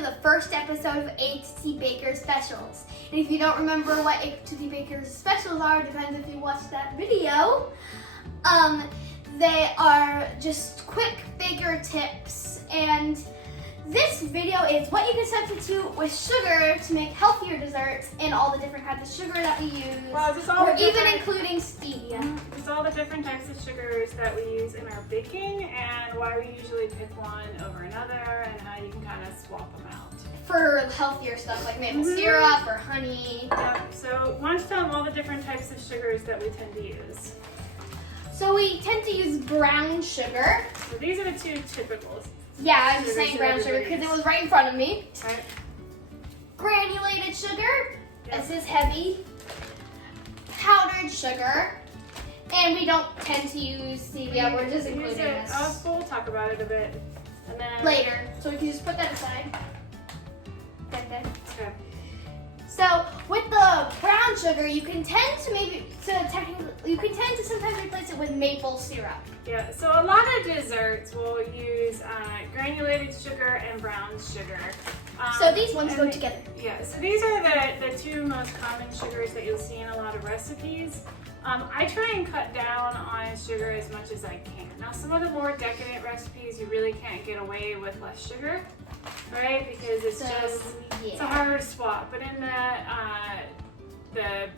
to the first episode of A.to.T Baker's Specials. And if you don't remember what A.to.T Baker's Specials are, depends if you watched that video. They are just quick baker tips, and this video is what you can substitute with sugar to make healthier desserts and all the different kinds of sugar that we use. Well, just all even including stevia. Just all the different types of sugars that we use in our baking and why we usually pick one over another and how you can kind of swap them out. For healthier stuff like maple syrup or honey. Yep. So why don't you tell them all the different types of sugars that we tend to use? So we tend to use brown sugar. So these are the two typicals. Yeah, I was saying brown sugar because it was right in front of me. Right. Granulated sugar. Yep. This is heavy. Powdered sugar. And we don't tend to use stevia. We're just including this. We'll talk about it a bit. And then later. So we can just put that aside. Okay. So with the brown sugar, you can tend to sometimes replace it with maple syrup. Yeah, so a lot of desserts will use granulated sugar and brown sugar. So these ones go together. Yeah, so these are the two most common sugars that you'll see in a lot of recipes. I try and cut down on sugar as much as I can. Now, some of the more decadent recipes, you really can't get away with less sugar, right? Because it's it's a hard swap. But in the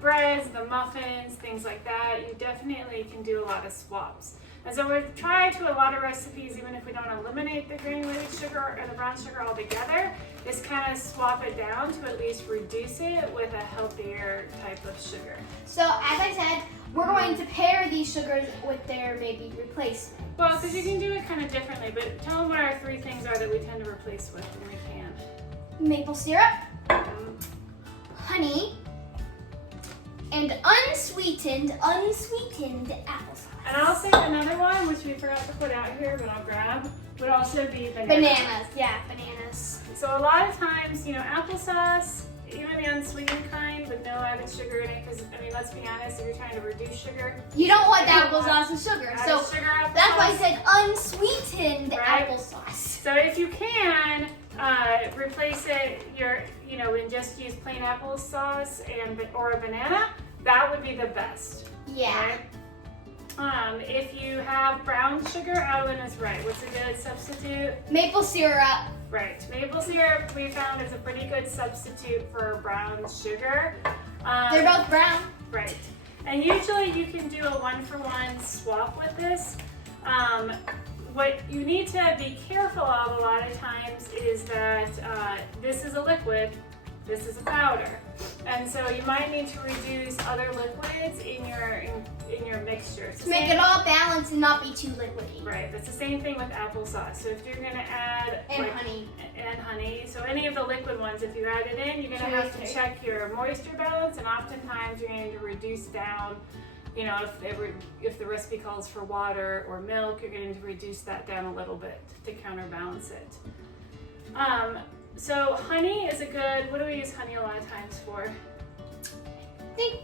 breads, the muffins, things like that, you definitely can do a lot of swaps. And so we've tried to a lot of recipes, even if we don't eliminate the granulated sugar or the brown sugar altogether, is kind of swap it down to at least reduce it with a healthier type of sugar. So as I said, we're going to pair these sugars with their maybe replacement. Well, because you can do it kind of differently, but tell them what our three things are that we tend to replace with when we can. Maple syrup, honey, and unsweetened applesauce. And I'll say another one, which we forgot to put out here, but I'll grab, would also be bananas. Yeah, bananas. So a lot of times, you know, applesauce, even the unsweetened kind with no added sugar in it, because, I mean, let's be honest, if you're trying to reduce sugar, you don't want the applesauce and sugar. So that's why I said unsweetened applesauce. So if you can, replace it, and just use plain applesauce or a banana, that would be the best. Yeah. Right? If you have brown sugar, Adeline is right. What's a good substitute? Maple syrup. Right. Maple syrup we found is a pretty good substitute for brown sugar. They're both brown. Right. And usually you can do a one-for-one swap with this. What you need to be careful of a lot of times is that this is a liquid, this is a powder. And so you might need to reduce other liquids in your mixture. To make it all balanced and not be too liquidy. Right, that's the same thing with applesauce. So if you're gonna add honey, so any of the liquid ones, if you add it in, you're gonna have to check your moisture balance, and oftentimes you're going to reduce down, if the recipe calls for water or milk, you're going to reduce that down a little bit to counterbalance it. So honey is a good, what do we use honey a lot of times for? I think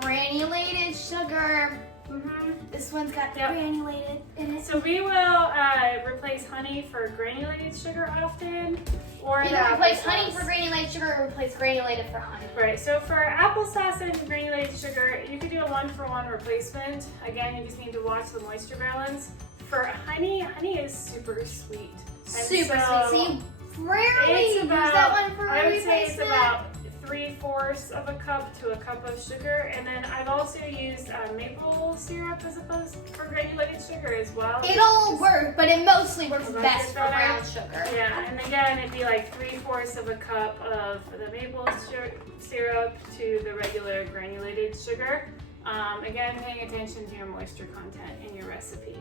granulated sugar. This one's got the granulated in it. So we will replace honey for granulated sugar often, or either replace honey for granulated sugar or replace granulated for honey. Right, so for applesauce and granulated sugar, you could do a one-for-one replacement. Again, you just need to watch the moisture balance. For honey is super sweet. Sweet. So you rarely use that one for I would replacement. say it's about 3/4 of a cup to a cup of sugar, and then I've also used maple syrup as opposed for granulated sugar as well. It'll work, but it mostly works best for brown sugar. Yeah, and again, it'd be like 3/4 of a cup of the maple syrup to the regular granulated sugar. Again, paying attention to your moisture content in your recipe.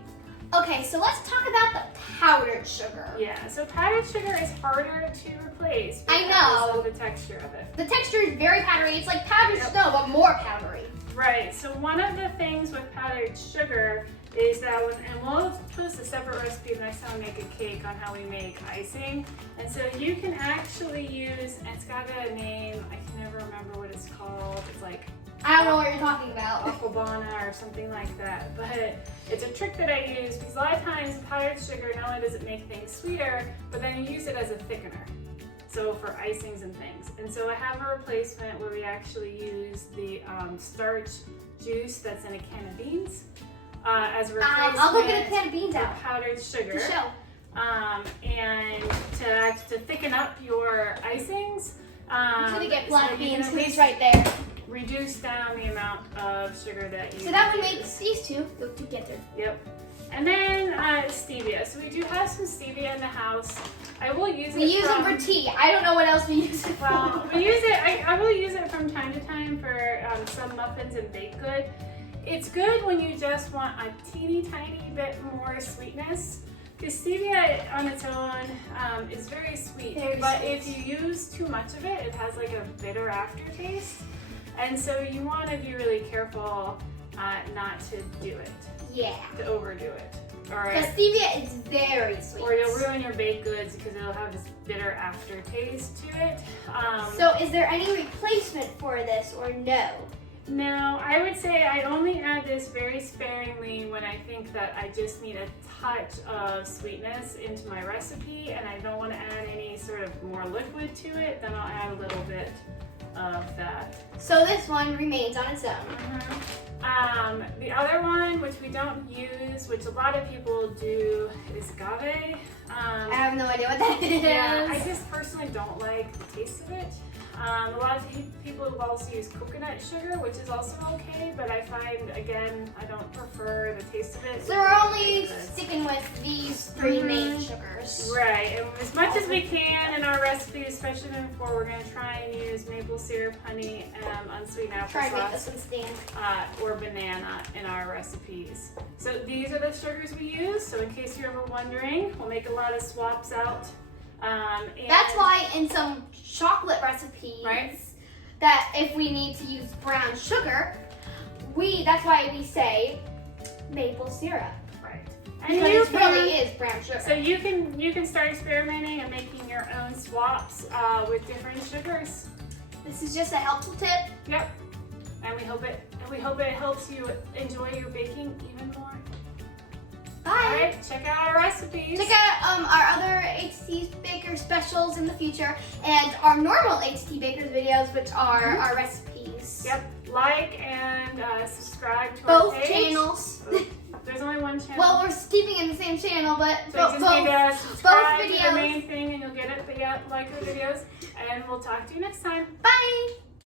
Okay, so let's talk about the powdered sugar. Yeah, so powdered sugar is harder to replace I know. because of the texture of it. The texture is very powdery. It's like powdered snow, but more powdery. Right, so one of the things with powdered sugar is that, and we'll post a separate recipe the next time we make a cake on how we make icing. And so you can actually use, and it's got a name, I can never remember what it's called. It's like I don't know what you're talking about. Lana or something like that. But it's a trick that I use because a lot of times powdered sugar not only does it make things sweeter, but then you use it as a thickener. So for icings and things. And so I have a replacement where we actually use the starch juice that's in a can of beans as a replacement. I'll go get a can of beans for out. Powdered sugar. To show. And to thicken up your icings. I'm gonna get black so beans because it's right there. Reduce down the amount of sugar that you So that would use. make these two go together. Yep. And then stevia. So we do have some stevia in the house. I will use it. We use them for tea. I don't know what else we use it Well, for. we use it. I will use it from time to time for some muffins and baked good. It's good when you just want a teeny tiny bit more sweetness. Because stevia on its own is very sweet, but if you use too much of it, it has like a bitter aftertaste. And so you want to be really careful not to do it, Yeah. to overdo it. Because stevia is very sweet. Or you'll ruin your baked goods because it'll have this bitter aftertaste to it. So is there any replacement for this or no? No, I would say I only add this very sparingly when I think that I just need a touch of sweetness into my recipe and I don't want to add any sort of more liquid to it, then I'll add a little bit of that. So this one remains on its own. The other one, which we don't use, which a lot of people do, is agave. I have no idea what that is. Yeah, I just personally don't like the taste of it. A lot of people also use coconut sugar, which is also okay, but I find, again, I don't prefer the taste of it. So we're only sticking with these three main sugars. Right, and as much as we can in our recipe, especially moving forward, we're going to try and use maple syrup, honey, unsweetened Try to make applesauce, this one stand. or banana in our recipes. So these are the sugars we use, so in case you're ever wondering, we'll make a lot of swaps out. And That's why in some chocolate recipes, Right. that if we need to use brown sugar, that's why we say maple syrup. Right. Because And you it really is brown sugar. So you can start experimenting and making your own swaps with different sugars. This is just a helpful tip. Yep. And we hope it helps you enjoy your baking even more. Bye. All right, check out our recipes. Check out our other A.to.T Baker specials in the future and our normal A.to.T Bakers videos, which are our recipes. Yep. Like and subscribe to Both our page. channels. There's only one channel. Well, we're keeping in the same channel, but so you just need to subscribe to the videos. main thing and you'll get it. But yeah, like our videos. And we'll talk to you next time. Bye.